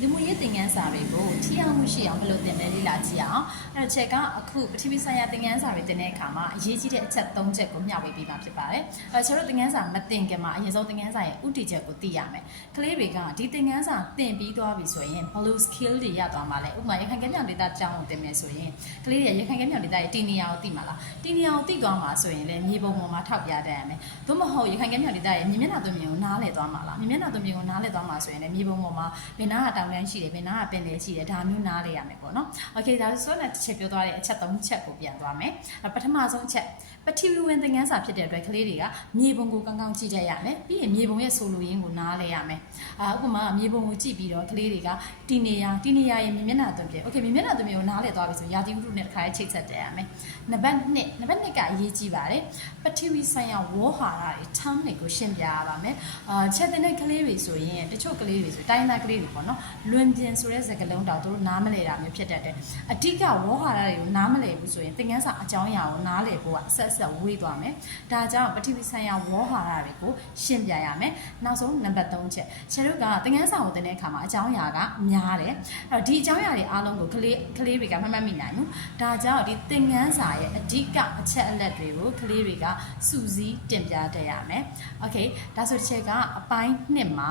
လူမှုရေးသင်ခန်းစာတွေကိုထိရောက်မှုရှိအောင်ဘယ်လိုသင်လဲလေ့လာကြည့်အောင်အဲ့တော့ချက်ကအခုပထဝီဆိုင်ရာသင်ခန်းစာတွေသင်တဲ့အခါမှာအရေးကြီးတဲ့အချက်၃ချက်ကိုမျှဝေပေးမှာဖြစ်ပါတယ်အဲ့တော့ကျွန်တော်တို့သင်ခန်းစာမသင်ခင်မှာအရင်ဆုံးသင်ခန်းစာရဲ့ဥတီချက်ကိုသိရမယ်ကလေးတွေကဒီသင်ခန်းစာသင်ပြီးသွားပြီဆိုရင်ဘယ်လို skill တွေရသွားမှာလဲဥပမာရခိုင်ကမ်းမြောင်ဒေသကျောင်းကိုသင်မယ်ဆိုရင်ကလေးတွေရခိုင်ကမ်းမြောင်ဒေသရဲ့တီနီယာကိုသိမှာလားတီနီယာကိုသိသွားမှာဆိုရင်လည်းမြေပုံပေါ်မှာထောက်ပြတတ်ရမယ်သို့မဟုတ်ရခိုင်ကမ်းမြောင်ဒေသရဲ့မြေမျက်နှာသွင်းမြင်ကိုနားလည်သွားမှာလားမြေမျက်နှာသွင်းမြင်ကိုနားလည်သွားမှာဆိုရင်လည်းမြေပုံပေါ်မှာဘယ်နာကတောင်တန်းရှိတယ်ဘယ်နာကပင်လယ်ရှိတယ်ဒါမျိုးနားလည်ရမယ်ပေါ့နော်โอเคဒါဆိုတော့တစ်ချက်ပြောသွားတဲ့အချက်၃ချက်ကိုပြန်သွားမယ်ပထမဆုံးချက်ပထဝီဝင်သင်ခန်းစာဖြစ်တဲ့အတွက်ကလေးတွေကမြေပုံကိုကောင်းကောင်းကြည့်တတ်ရမယ်ပြီးရင်မြေပုံရဲ့ဆိုလိုရင်းကိုနားလည်ရမယ်အာဥပမာမြေပုံကိုကြည့်ပြီးတော့ကလေးတွေကတီနေယာတီနေယာရဲ့မြေမျက်နှာသွင်းပြโอเคမြေမျက်နှာသွင်းပြကိုနားလည်သွားပြီဆိုရာသီဥတုနဲ့တစ်ခါရေးချိတ်ဆက်တတ်ရမယ်နံပါတ်1နံပါတ်2ကအရေးကြီးပါတယ်ပထဝီဆိုင်ရာဝေါ်ဟာရတွေ term တွေကိုရှင်းပြရပါမယ်အာချက်တဲ့ကလေးတွေဆိုရင်တချို့ကလေးတွေဆိုတိုင်းသားကလေးတွေပေါ့နော် လွင်ပြင်ဆိုတဲ့စကားလုံးတောင်သူတို့နားမလည်တာမျိုးဖြစ်တတ်တယ်အဓိကဝေါဟာရတွေကိုနားမလည်ဘူးဆိုရင်သင်ခန်းစာအကြောင်းအရာကိုနားလည်ဖို့ကအဆက်ဆက်ဝေးသွားမယ်ဒါကြောင့်ပထဝီဆိုင်ရာဝေါဟာရတွေကိုရှင်းပြရမယ်နောက်ဆုံးနံပါတ်3ချက်ခြေတို့ကသင်ခန်းစာကိုတင်တဲ့အခါမှာအကြောင်းအရာကများတယ်အဲ့တော့ဒီအကြောင်းအရာတွေအားလုံးကိုကလေးကလေးတွေကမှတ်မှတ်မိနိုင်ဘူးဒါကြောင့်ဒီသင်ခန်းစာရဲ့အဓိကအချက်အလက်တွေကိုကလေးတွေကစုစည်းတင်ပြတတ်ရမယ် okay ဒါဆိုတစ်ချက်ကအပိုင်း1မှာ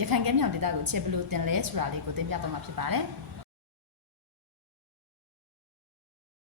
ရခိုင်ကဲမြောင်ဒေသကိုချက်ဘလို့တင်လဲဆိုတာလေးကိုသင်ပြသွားမှာဖြစ်ပါတယ်